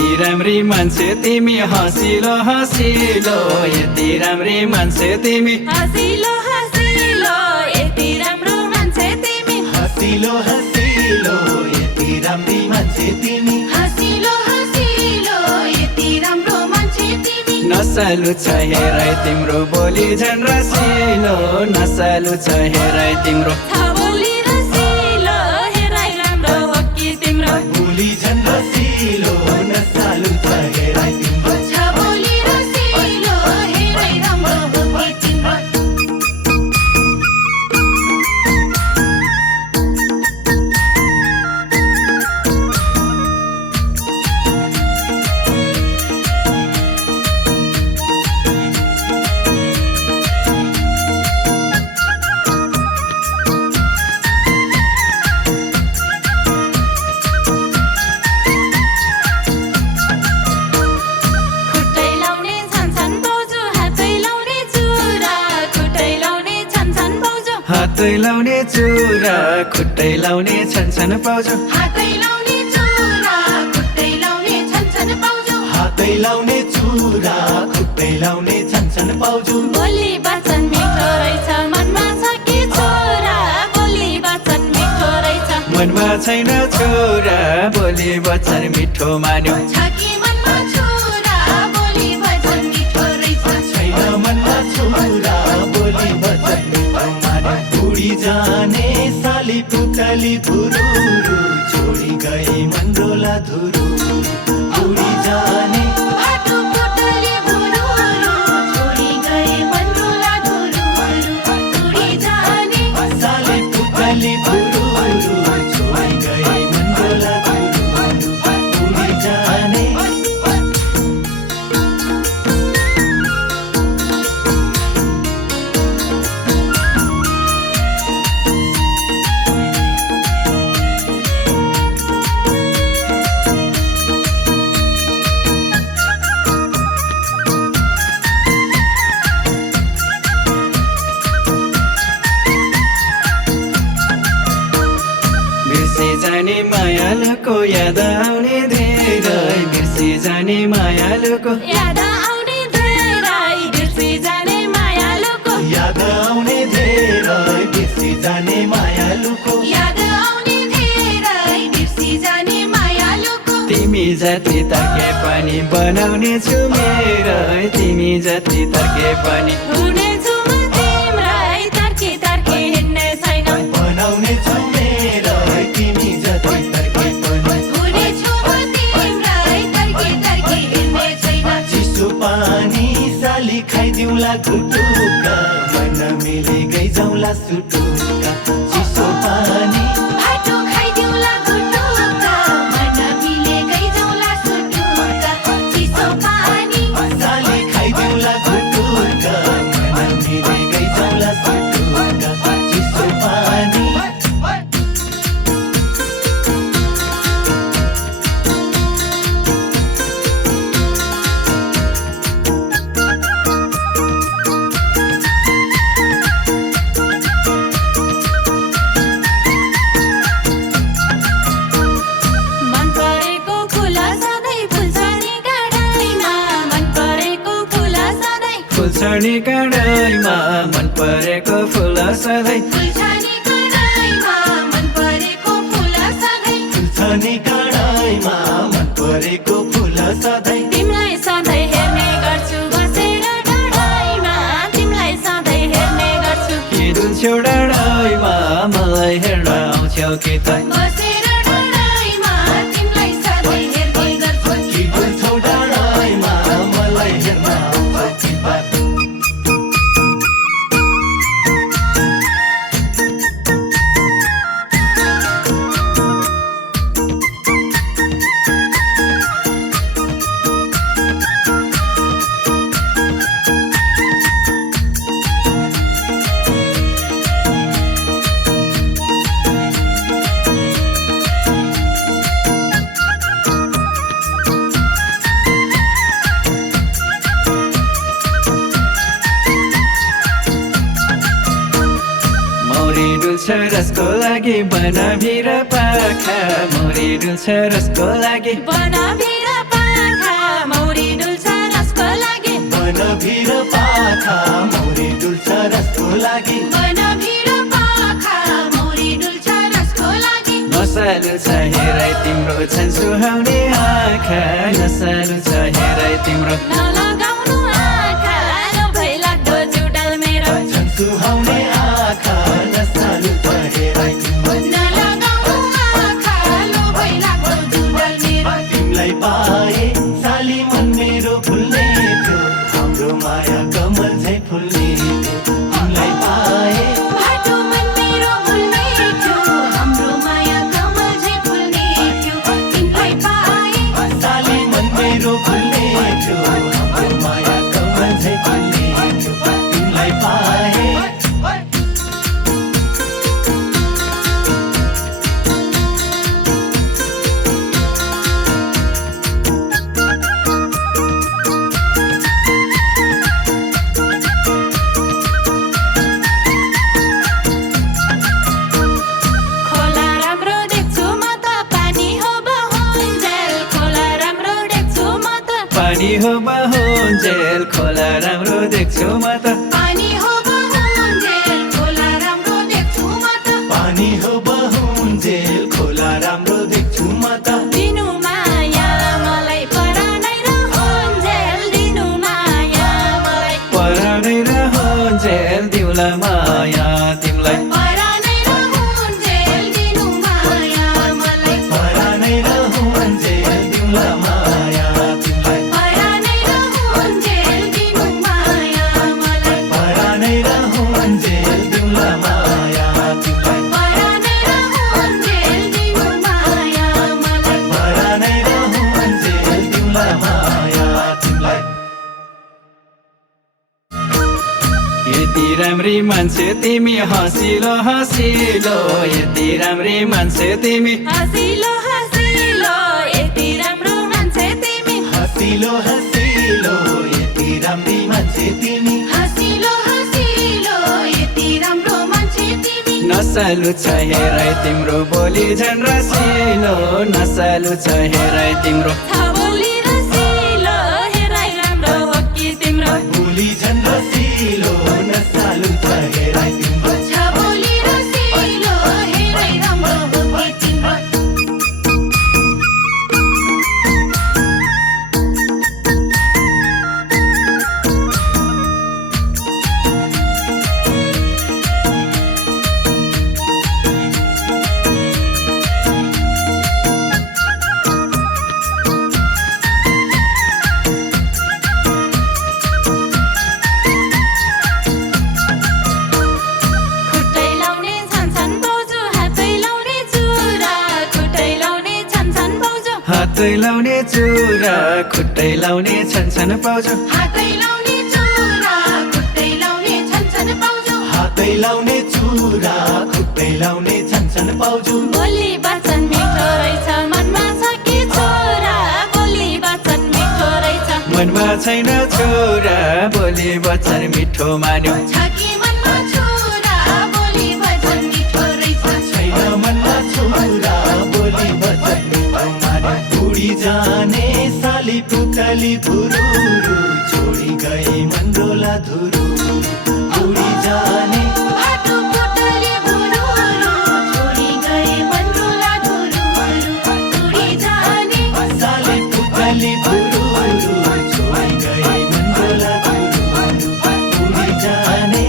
यति राम्री मान्छे तिमी हँसिलो हँसिलो यति राम्री मान्छे तिमी हँसिलो हँसिलो यति राम्रो मान्छे तिमी हँसिलो हँसिलो यति राम्री मान्छे तिमी हँसिलो हँसिलो यति राम्रो मान्छे तिमी नसालु छ हेराइ तिम्रो बोली झन् रसिलो नसालु छ हेराइ तिम्रो छ बोली रसिलो हेराइ राम्रो हो कि तिम्रो बोली झन् रसिलो नसालु छ हेराइ तिम्रो छ बोली रसिलो हेराइ राम्रो हो कि तिम्रो हातै लाउने चुरा खुट्टै लाउने छन् पाउँछु हातै लाउने चुरा खुट्टै लाउने छन् पाउँछु हातै लाउने चुरा खुट्टै लाउने छन् पाउँछु बोली वचन मिठो रहेछ मनमा छ कि छोरा बोली वचन मिठो रहेछ मनमा छैन छोरा बोली वचन मिठो मान्यो छ कि मनमा छोरा बोली वचन मिठो रहेछ छैन मनमा छोरा बोली वचन मिठो माने उडी जाने साली पुतली फुरुरु छोडी गई मन्डोला धुरु उडी जाने बाटो पुतली बुरुरु छोडी गए मन्डोला धुरुरु उडी जाने साली पुतली फुरुरु छोडी गई मन्डोला धुरु उडी जाने बिर्सी जाने मायालुको याद आउने धेरै बिर्सी जाने मायालुको याद आउने धेरै बिर्सी जाने मायालुको याद आउने धेरै बिर्सी जाने मायालुको याद आउने धेरै बिर्सी जाने मायालुको तिमी जति तर्के पनि बनाउने छु मेरै तिमी जति तर्के पनि हुनेछु म तिम्रै तर्के तर्के हिँड्ने छैन बनाउने छु मेरै तिमी जति तर्के पनि हुनेछु म तिम्रै तर्के तर्के हिँड्ने छैन चिसो पानी साली खाइदिउँला घुटुका मन मिले गई जाउँला सुटुका चिसो पानी भाटो खाइदिउँला घुटुका मन मिले गई जाउँला सुटुका चिसो पानी साली खाइदिउँला घुटुका मन मिले गई जाउँला सुटुका चिसो पानी मन परेको फुल सधैँ फुल्छ नि गाडैमा मन परेको फुल सधैँ फुल्छ नि काँडैमा मन परेको फुल सधैँ फुल्छ नि गाडैमा मन परेको फुल सधैँ फुल्छ नि काँडैमा मन परेको फुल सधैँ तिमीलाई सधैँ हेर्ने गर्छु बसेर डाँडैमा तिमीलाई सधैँ हेर्ने गर्छु के डुल्छौ डाँडैमा मलाई हेर्न आउँछौ कि त बसेर डाँडैमा तिमीलाई सधैँ हेर्ने गर्छु कि डुल्छौ डाँडैमा मलाई हेर्न आउँछ कि त डुल्छ रसको लागि बनाभिर पाखा मौरी डुल्छ रसको लागि बनाभिर पाखा भिर पाखा मौरी डुल्छ रसको लागि भिर पाखा मौरी डुल्छ रसको लागि नसालु छ हेराइ तिम्रो छन् सुहाउने आँखा नसालु छ हेराइ तिम्रो नलगाउनु आँखा लोभै लाग्दो जुडल मेरो छन् सुहाउने आँखा नसालु छ हेराइ तिम्रो नलगाउनु आँखा लोभै लाग्दो जुडल मेरो तिमीलाई पाए साली मन मेरो फुल्ने थियो हाम्रो माया कमल झै फुल्ने थियो तिमीलाई पाए बाटो मन मेरो फुल्ने थियो हाम्रो माया कमल झै फुल्ने थियो तिमीलाई पाए साली मन मेरो फुल्ने थियो हाम्रो माया कमल झै फुल्ने थियो तिमीलाई पाए खोला राम्रो देख्छु म त पानी हो बहुन्जेल खोला राम्रो देख्छु म त पानी हो बहुन्जेल खोला राम्रो देख्छु म त पानी हो बहुन्जेल खोला राम्रो देख्छु म त पानी हो बहुन्जेल खोला राम्रो देख्छु म त दिनु माया मलाई परानै रहन्जेल दिनु माया मलाई परानै रहन्जेल दिउला माया तिमीलाई परानै रहन्जेल दिनु माया मलाई परानै रहन्जेल दिउँला माया तिमीलाई परानै रहन्जेल दिनु माया मलाई परानै रहन्जेल दिउँला माया तिमीलाई परानै रहन्जेल दिनु माया मलाई परानै रहन्जेल दिउँला माया तिमीलाई यति राम्री मान्छे तिमी हँसिलो हँसिलो यति राम्री मान्छे तिमी हँसिलो हँसिलो यति राम्रो मान्छे तिमी हँसिलो हँसिलो यति राम्री मान्छे तिमी हँसिलो हँसिलो यति राम्रो मान्छे तिमी नसालु छ हेराइ तिम्रो बोली झन् रसिलो नसालु छ हेराइ तिम्रो छ बोली रसिलो हेराइ राम्रो हो कि तिम्रो बोली झन् रसिलो नसालु छ हेराइ तिम्रो छ बोली रसिलो हेराइ राम्रो हो कि तिम्रो खुट्टै लाउने छन् पाउजु हातै लाउने चुरा खुट्टै लाउने छन् पाउजु हातै लाउने चुरा खुट्टै लाउने छन् पाउँछु हातै लाउने चुरा खुट्टै लाउने छन् पाउजु हातै लाउने चुरा खुट्टै लाउने छन् पाउजु बोली वचन मिठो रहेछ मनमा छ कि छोरा बोली वचन मिठो रहेछ मनमा छैन छोरा बोली वचन मिठो मान्यो छ कि मनमा छोरा बोली वचन मिठो रहेछ छैन मनमा छोरा बोली वचन मिठो माने उडी जाने साली पुतली फुरुरु छोडी गई मन्डोला धुरु उडी जाने बाटो पुतली बुरुरु छोडी गए बन्डुला धुरुरु उडी जाने साली पुतली फुरुरु छोडी गई मन्डोला धुरु उडी जाने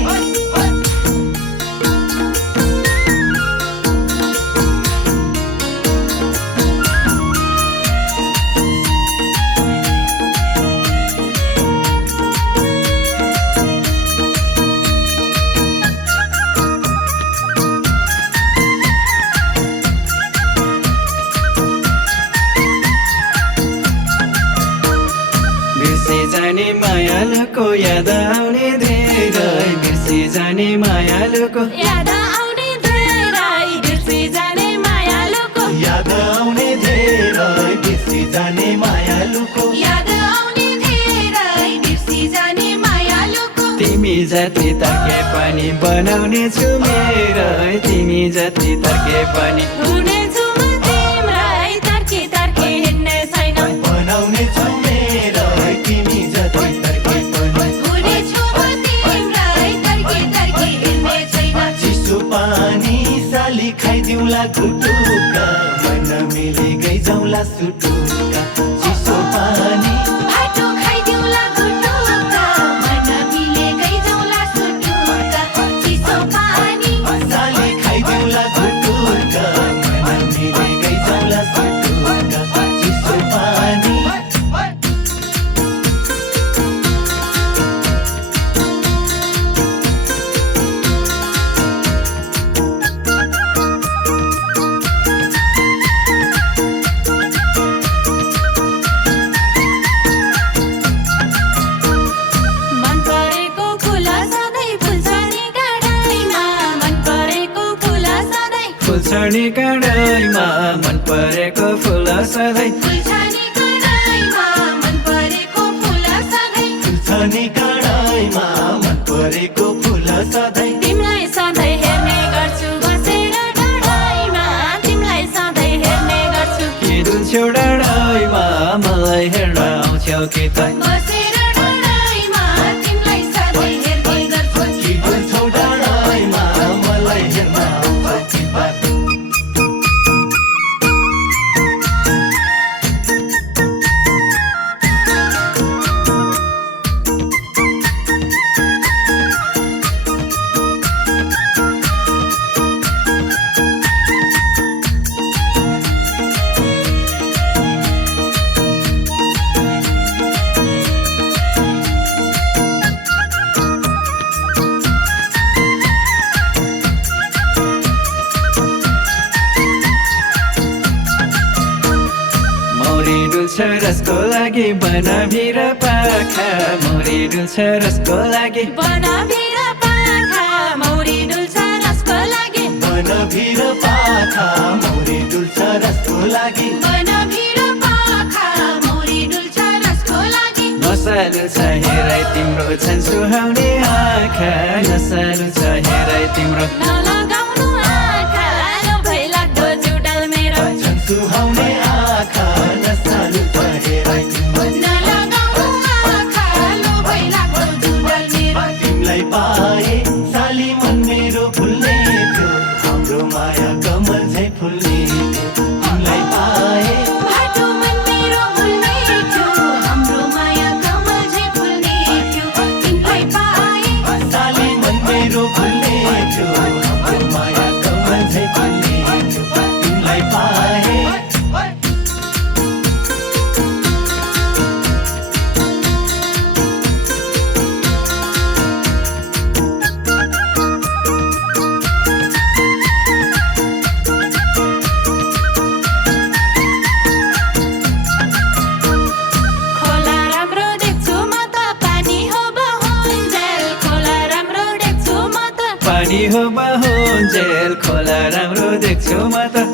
बिर्सी जाने मायालुको याद आउने धेरै बिर्सी जाने मायालुको याद आउने धेरै बिर्सी जाने मायालुको याद आउने धेरै बिर्सी जाने मायालुको याद आउने धेरै बिर्सी जाने मायालुको तिमी जति तर्के पनि बनाउने छु मेरै तिमी जति तर्के पनि हुनेछु म तिम्रै तर्की तर्की हिँड्ने छैन बनाउने छु मेरै तिमी जति तर्के पनि खाइदिउँला घुटुका मन मिलेकै जाउँला सुटुका चिसो पानी बाटो खाइदिउँला गुटुका मन मिलेकै जाउँला सुटुका चिसो पानी साली खाइदिउँला घुटुका मन मिलेकै जाउँला सुटुका चिसो पानी मन परेको फुल सधैँ फुल्छ नि गाडैमा मन परेको फुल सधैँ फुल्छ नि काँडैमा मन परेको फुल सधैँ फुल्छ नि गाडैमा मन परेको फुल सधैँ फुल्छ नि काँडैमा मन परेको फुल सधैँ तिमीलाई सधैँ हेर्ने गर्छु बसेर डाँडैमा तिमीलाई सधैँ हेर्ने गर्छु कि डुल्छौ डाँडैमा मलाई हेर्न आउँछौ कि त बसेर डाँडैमा तिमीलाई सधैँ हेर्ने गर्छु कि डुल्छौ डाँडैमा मलाई हेर्न आउँछौ कि त मौरी डुल्छ रसको लागि बनभिर पाखा मौरी डुल्छ रसको लागि बनभिर पाखा मौरी डुल्छ रसको लागि बनभिर पाखा मौरी डुल्छ रसको लागि बनभिर पाखा मौरी डुल्छ रसको लागि नसालु छ हेराइ तिम्रो छन् सुहाउने आँखा नसालु छ हेराइ तिम्रो नलगाउनु आँखा लोभै लाग्दो जुडल मेरो झन् सुहाउने आँखा नसालु त हेराइ तिम्रो नलगाउनु आँखा लोभै लाग्दो जुडल मेरो तिमीलाई पाए साली मन मेरो फुल्ने थियो हाम्रो माया कमल झै फुल्ने थियो तिमीलाई पाए बाटो मन मेरो फुल्ने थियो हाम्रो माया कमल झै फुल्ने थियो तिमीलाई पाए साली मन मेरो फुल्ने थियो हाम्रो माया कमल झै फुल्ने थियो तिमीलाई पाए खोला राम्रो देख्छु म त पानी हो बहुन्जेल खोला राम्रो देख्छु म त पानी हो बाहुन्जेल खोला राम्रो देख्छु म त